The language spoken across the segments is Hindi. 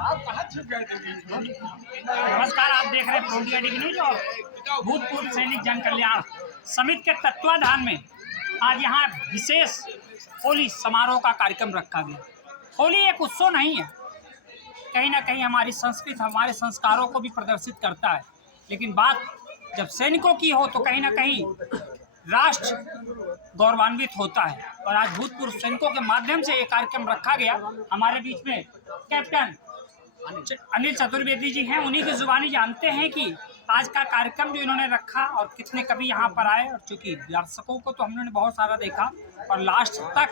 नमस्कार, आप देख रहे हैं प्रो इंडिया टीवी न्यूज। और भूतपूर्व सैनिक जन कल्याण समिति के तत्वाधान में आज यहाँ विशेष होली समारोह का कार्यक्रम रखा गया। होली एक उत्सव नहीं है, कहीं ना कहीं हमारी संस्कृति हमारे संस्कारों को भी प्रदर्शित करता है, लेकिन बात जब सैनिकों की हो तो कहीं ना कहीं राष्ट्र गौरवान्वित होता है। और आज भूतपूर्व सैनिकों के माध्यम से ये कार्यक्रम रखा गया। हमारे बीच में कैप्टन अनिल चतुर्वेदी जी हैं, उन्हीं की जुबानी जानते हैं कि आज का कार्यक्रम जो इन्होंने रखा और कितने कवि यहाँ पर आए। और चूँकि दर्शकों को तो हमने बहुत सारा देखा और लास्ट तक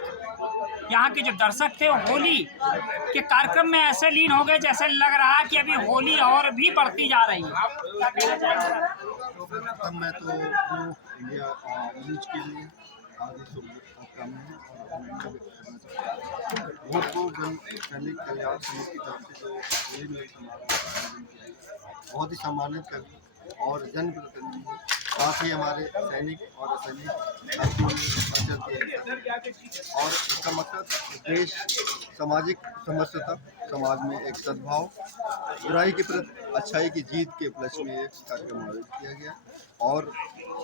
यहाँ के जो दर्शक थे वो होली के कार्यक्रम में ऐसे लीन हो गए जैसे लग रहा है कि अभी होली और भी बढ़ती जा रही है। क्या कहना चाहेंगे? मैं तो इंडिया न्यूज के लिए सैनिक कल्याण समिति की तरफ से जो होली मिलन समारोह का आयोजन किया गया, बहुत ही सम्मानित कवि और जनप्रतिनिधि, साथ ही हमारे सैनिक और असैनिक साथियों ने और इसका मकसद देश सामाजिक समरसता, समाज में एक सद्भाव, बुराई के प्रति अच्छाई की जीत के उपलक्ष्य में एक कार्यक्रम आयोजित किया गया। और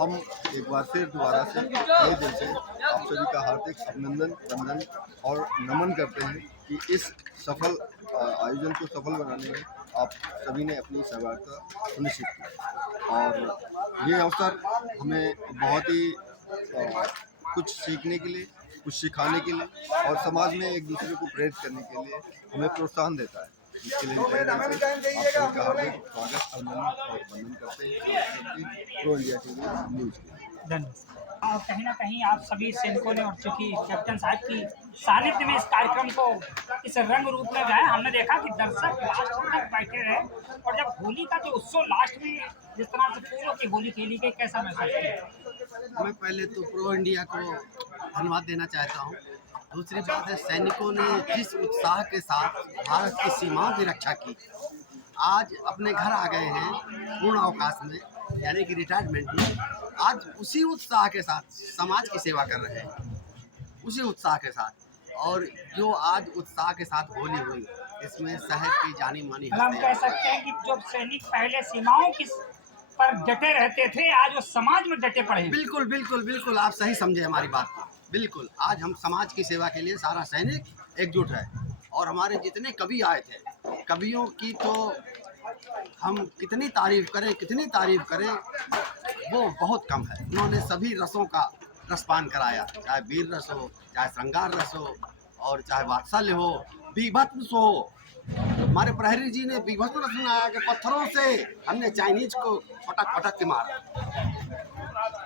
हम एक बार फिर दोबारा से नए दिल से आप सभी का हार्दिक अभिनंदन, वंदन और नमन करते हैं कि इस सफल आयोजन को सफल बनाने में आप सभी ने अपनी सहभागिता सुनिश्चित की। और ये अवसर हमें बहुत ही कुछ सीखने के लिए, कुछ सिखाने के लिए और समाज में एक दूसरे को प्रेरित करने के लिए हमें प्रोत्साहन देता है। इसके लिए आप सभी का हार्दिक स्वागत, अभिनंदन और वंदन करते हैं प्रो इंडिया टीवी न्यूज के। धन्यवाद। और कहीं ना कहीं आप सभी सैनिकों ने और चूँकि कैप्टन साहब की सानिध्य में इस कार्यक्रम को इस रंग रूप में गए, हमने देखा कि दर्शक लास्ट तक बैठे रहे। और जब होली का जो उत्सव लास्ट में जिस तरह से फूलों की होली खेली गई, कैसा महसूस किया? मैं पहले तो प्रो इंडिया को धन्यवाद देना चाहता हूँ। दूसरी बात है, सैनिकों ने जिस उत्साह के साथ भारत की सीमाओं की रक्षा की, आज अपने घर आ गए हैं पूर्ण अवकाश में, यानी कि रिटायरमेंट में, आज उसी उत्साह के साथ समाज की सेवा कर रहे हैं, उसी उत्साह के साथ। और जो आज उत्साह के साथ होली हुई, इसमें शहर की जानी मानी हम कह सकते हैं कि जो सैनिक पहले सीमाओं की पर डटे रहते थे, आज वो समाज में डटे पड़े हैं। बिल्कुल बिल्कुल बिल्कुल, आप सही समझे हमारी बात को। बिल्कुल, आज हम समाज की सेवा के लिए सारा सैनिक एकजुट है। और हमारे जितने कवि आए थे, कवियों की तो हम कितनी तारीफ करें वो बहुत कम है। उन्होंने सभी रसों का रसपान कराया, चाहे वीर रस हो, चाहे श्रृंगार रस हो, और चाहे वात्सल्य हो, बीभत्स हो। हमारे प्रहरी जी ने बीभत्स रस सुनाया कि पत्थरों से हमने चाइनीज को पटक के मारा।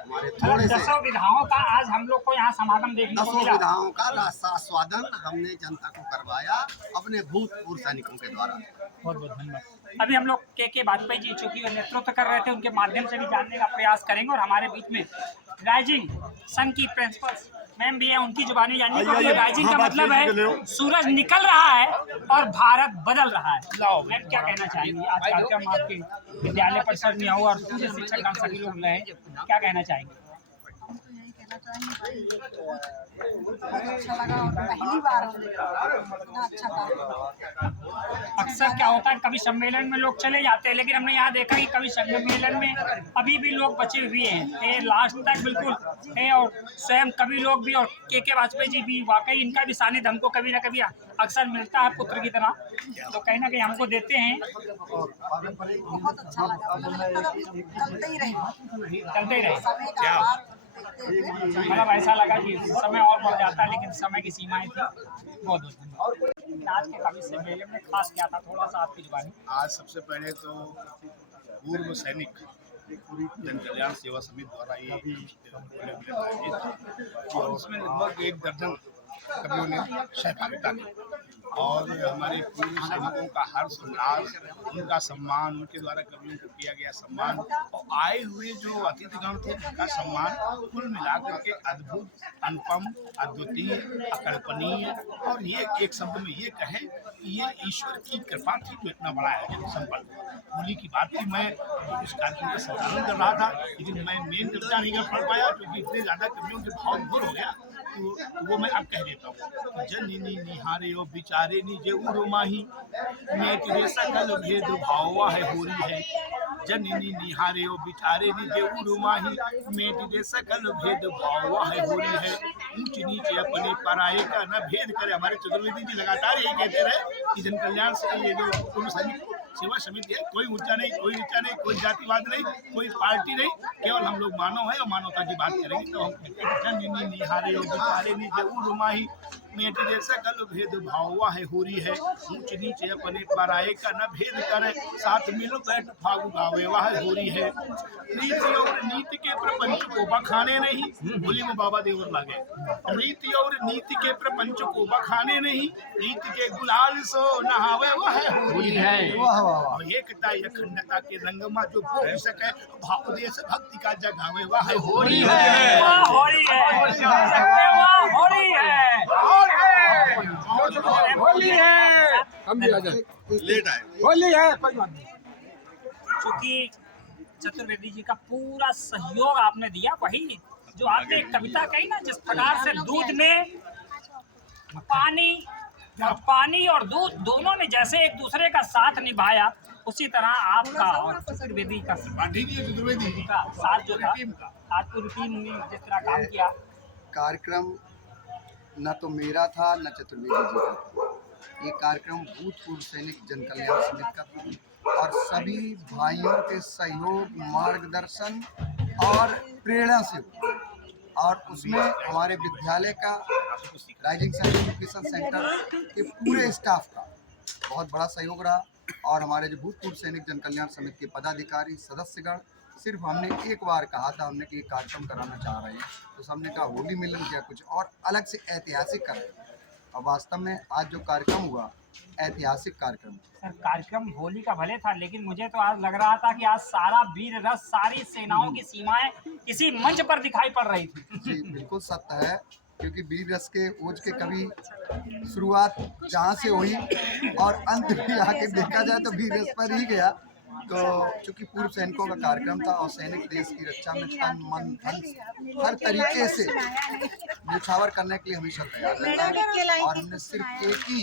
हमारे थोड़े से 10 विधाओं का आज हम लोग को यहाँ समागम देखने को 10 मिला। विधाओं का रसास्वादन हमने जनता को करवाया अपने भूतपूर्व सैनिकों के द्वारा। बहुत बहुत धन्यवाद। अभी हम लोग के वाजपेयी जी चूँकि वो नेतृत्व कर रहे थे, उनके माध्यम से भी जानने का प्रयास करेंगे। और हमारे बीच में राइजिंग सन की प्रिंसिपल मैम भी है, उनकी जुबानी जानने को। राइजिंग का मतलब है सूरज निकल रहा है और भारत बदल रहा है। मैम क्या कहना चाहेंगी? आज कार्यक्रम आपके विद्यालय परिसर में हुआ और पूरे शिक्षक सभी लोग रहे, क्या कहना चाहेंगे? बहुत अच्छा लगा और पहली बार इतना अच्छा काम। अक्सर क्या होता है, कवि सम्मेलन में लोग चले जाते हैं, लेकिन हमने यहाँ देखा कि कवि सम्मेलन में अभी भी लोग बचे हुए हैं, लास्ट तक बिल्कुल है। और स्वयं कवि लोग भी और के वाजपेयी जी भी, वाकई इनका भी सानिध्य हमको कभी ना कभी अक्सर मिलता है पुत्र की तरह, तो कहीं ना कहीं हमको देते हैं। बहुत अच्छा लगा, चलते ही रहे। मतलब ऐसा लगा कि समय और बढ़ जाता है, लेकिन समय की सीमाएं थी। बहुत बहुत धन्यवाद। आज के कवि सम्मेलन में खास क्या था, थोड़ा सा आपकी जुबानी? आज सबसे पहले तो पूर्व सैनिक जन कल्याण सेवा समिति द्वारा ये आयोजित, और उसमें लगभग 1 दर्जन कवियों ने सहभागिता की। और हमारे पूर्व सैनिकों का हर्ष उल्लास, उनका सम्मान, उनके द्वारा कवियों को किया गया सम्मान, और आए हुए जो अतिथिगण थे उनका सम्मान, कुल मिलाकर के अद्भुत, अनुपम, अद्वितीय, अकल्पनीय। और ये एक शब्द में ये कहें कि ये ईश्वर की कृपा थी जो इतना बड़ा आयोजन संपन्न। होली की बात थी, मैं इस कार्यक्रम का संचालन कर रहा था, लेकिन मैं मेन चर्चा नहीं कर पाया क्योंकि इतने ज़्यादा कवियों के भाव विभोर हो गया वो मैं अब कह देता हूँ। जननी निहारे ओ बिचारे नी जे उरुमाही मैं तेरे सकल भेद भावा है होरी है। जननी निहारे ओ बिचारे नी जे उरुमाही मैं तेरे सकल भेद भावा है होरी है। ऊंच नीचे अपने पराये का न भेद करे। हमारे चतुर्वेदी जी लगातार यही कहते रहे कि जन कल्याण से ये जो पूर्व सैनिक सेवा समिति है, कोई ऊंचा नहीं, कोई नीचा नहीं, कोई जातिवाद नहीं, कोई पार्टी नहीं, केवल हम लोग मानव है और मानवता की बात करेंगे। तो हम कहते हैं जननी निहारे ओ बिचारे नी जे उरुमाही मैं तेरे सकल भेद भावा है होरी है। ऊंच नीचे अपने पराये का न भेद करे साथ मिल बैठ फागु गावे वाह होरी है। रीति और नीति के प्रपंच को बखाने नहीं, बोली में बाबा देवर लागे। रीति और नीति के प्रपंच को बखाने नहीं, रीति के गुलाल सो नहावे वह होरी है। और एकता अखंडता के रंग में जो भोग सके भाव देश भक्ति का जगावे वह होरी है। वाह होरी है, वाह होरी है, होली है, लेट आए। होली है। चूंकि चतुर्वेदी जी का पूरा सहयोग आपने दिया, वही जो आपने एक कविता कही ना, जिस प्रकार से दूध में पानी और दूध दोनों ने जैसे एक दूसरे का साथ निभाया, उसी तरह आपका और चतुर्वेदी का साथ जो था, आज पूरी टीम ने जिस तरह काम किया। कार्यक्रम न तो मेरा था न चतुर्वेदी जी का था। ये कार्यक्रम भूतपूर्व सैनिक जन कल्याण समिति का था और सभी भाइयों के सहयोग, मार्गदर्शन और प्रेरणा से हुआ। और उसमें हमारे विद्यालय का, राइजिंग सन एजुकेशन सेंटर के पूरे स्टाफ का बहुत बड़ा सहयोग रहा। और हमारे जो भूतपूर्व सैनिक जन कल्याण समिति के पदाधिकारी, सदस्यगण, सिर्फ हमने एक बार कहा था हमने कि कार्यक्रम कराना चाह रहे हैं, तो सबने कहा होली मिलन क्या कुछ और अलग से ऐतिहासिक करें। और वास्तव में आज जो कार्यक्रम हुआ ऐतिहासिक कार्यक्रम। सर, कार्यक्रम होली का भले था, लेकिन मुझे तो आज लग रहा था कि आज सारा वीर रस, सारी सेनाओं की सीमाएं किसी मंच पर दिखाई पड़ रही थी। जी बिल्कुल सत्य है, क्योंकि वीर रस के ओज के कभी शुरुआत जहाँ से हुई और अंत भी आके देखा जाए तो वीर रस पर ही गया। तो चूंकि पूर्व सैनिकों का कार्यक्रम था और सैनिक देश की रक्षा में तन मन धन हर तरीके से न्यौछावर करने के लिए हमेशा तैयार रहता है। और हमने सिर्फ एक ही,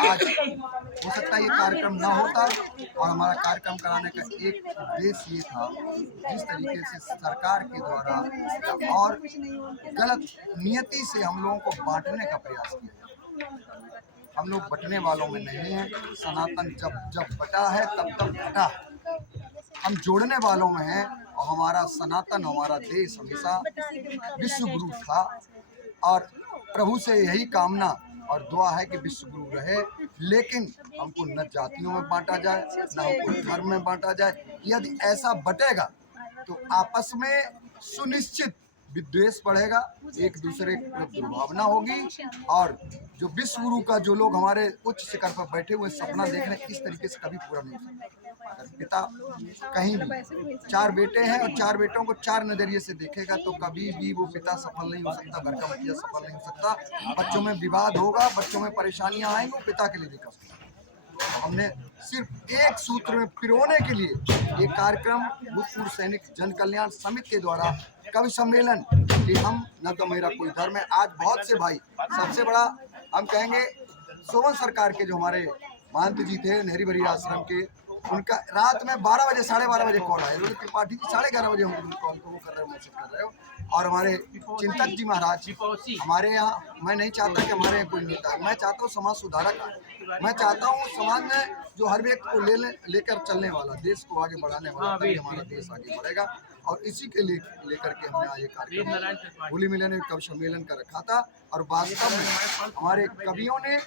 आज हो सकता है ये कार्यक्रम ना होता और हमारा कार्यक्रम कराने का एक उद्देश्य ये था, जिस तरीके से सरकार के द्वारा और गलत नियति से हम लोगों को बांटने का प्रयास किया। हम लोग बटने वालों में नहीं हैं। सनातन जब जब बटा है तब तब बटा है। हम जोड़ने वालों में हैं और हमारा सनातन, हमारा देश हमेशा विश्व गुरु था। और प्रभु से यही कामना और दुआ है कि विश्व गुरु रहे, लेकिन हमको न जातियों में बांटा जाए, न हमको धर्म में बांटा जाए। यदि ऐसा बटेगा तो आपस में सुनिश्चित विद्वेष बढ़ेगा, एक दूसरे की दुर्भावना होगी। और जो विश्व गुरु का जो लोग हमारे उच्च शिखर पर बैठे हुए सपना देख रहे हैं, इस तरीके से कभी पूरा नहीं हो सकता। अगर पिता कहीं भी 4 बेटे हैं और 4 बेटों को 4 नजरिए से देखेगा तो कभी भी वो पिता सफल नहीं हो सकता, घर का मुखिया सफल नहीं हो सकता। बच्चों में विवाद होगा, बच्चों में परेशानियां आएंगी, वो पिता के लिए नहीं कर सकता। तो हमने सिर्फ एक सूत्र में पिरोने के लिए ये कार्यक्रम भूतपूर्व सैनिक जन कल्याण समिति के द्वारा कवि सम्मेलन कि हम न तो मेरा कोई धर्म है। आज बहुत से भाई, सबसे बड़ा हम कहेंगे सोवन सरकार के जो हमारे महंत जी थे नेहरी बरी आश्रम के, उनका रात में 12 बजे 12:30 बजे कॉल आया। त्रिपाठी जी 11:30 बजे हम कॉल को कर रहे हो, मैसेज कर रहे हो। और हमारे चिंतक जी महाराज हमारे यहाँ, मैं नहीं चाहता कि हमारे यहाँ कोई नेता, मैं चाहता हूँ समाज सुधारक आए। मैं चाहता हूँ समाज में जो हर व्यक्ति को लेकर चलने वाला, देश को आगे बढ़ाने वाला, तभी हमारा देश आगे बढ़ेगा। और इसी के लिए लेकर के हमने आज ये कार्यक्रम होली मिलन कवि सम्मेलन का रखा था। और वास्तव में हमारे कवियों ने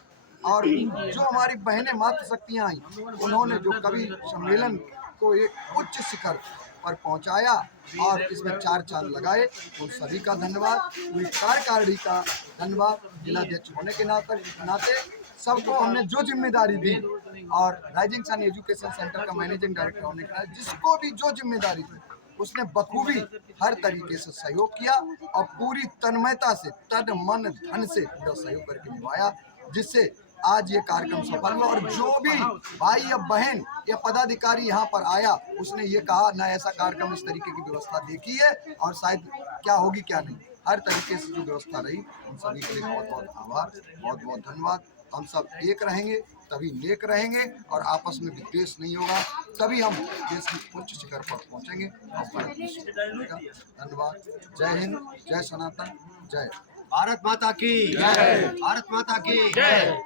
और जो हमारी बहनें मातृशक्तियाँ आई, उन्होंने जो कवि सम्मेलन को एक उच्च शिखर पर पहुंचाया और इसमें 4 चांद लगाए, उन सभी का धन्यवाद। पूरी कार्यकारिणी का धन्यवाद। जिलाध्यक्ष होने के नाते सबको हमने जो जिम्मेदारी दी और राइजिंग सन एजुकेशन सेंटर का मैनेजिंग डायरेक्टर होने के नाते जिसको भी जो जिम्मेदारी दी, उसने बखूबी हर तरीके से सहयोग किया और पूरी तन्मयता से, तन मन धन से पूरा सहयोग करके निभाया, जिससे आज ये कार्यक्रम सफल हुआ। और जो भी भाई या बहन या पदाधिकारी यहाँ पर आया, उसने ये कहा ना ऐसा कार्यक्रम इस तरीके की व्यवस्था देखी है और शायद क्या होगी क्या नहीं। हर तरीके से जो व्यवस्था रही, उन सभी के लिए बहुत बहुत आभार, बहुत बहुत धन्यवाद। हम सब एक रहेंगे तभी नेक रहेंगे और आपस में विद्वेष नहीं होगा, तभी हम देश की उच्च शिखर पर पहुंचेंगे। धन्यवाद। जय हिंद, जय सनातन, जय भारत माता की जय, भारत माता की जय।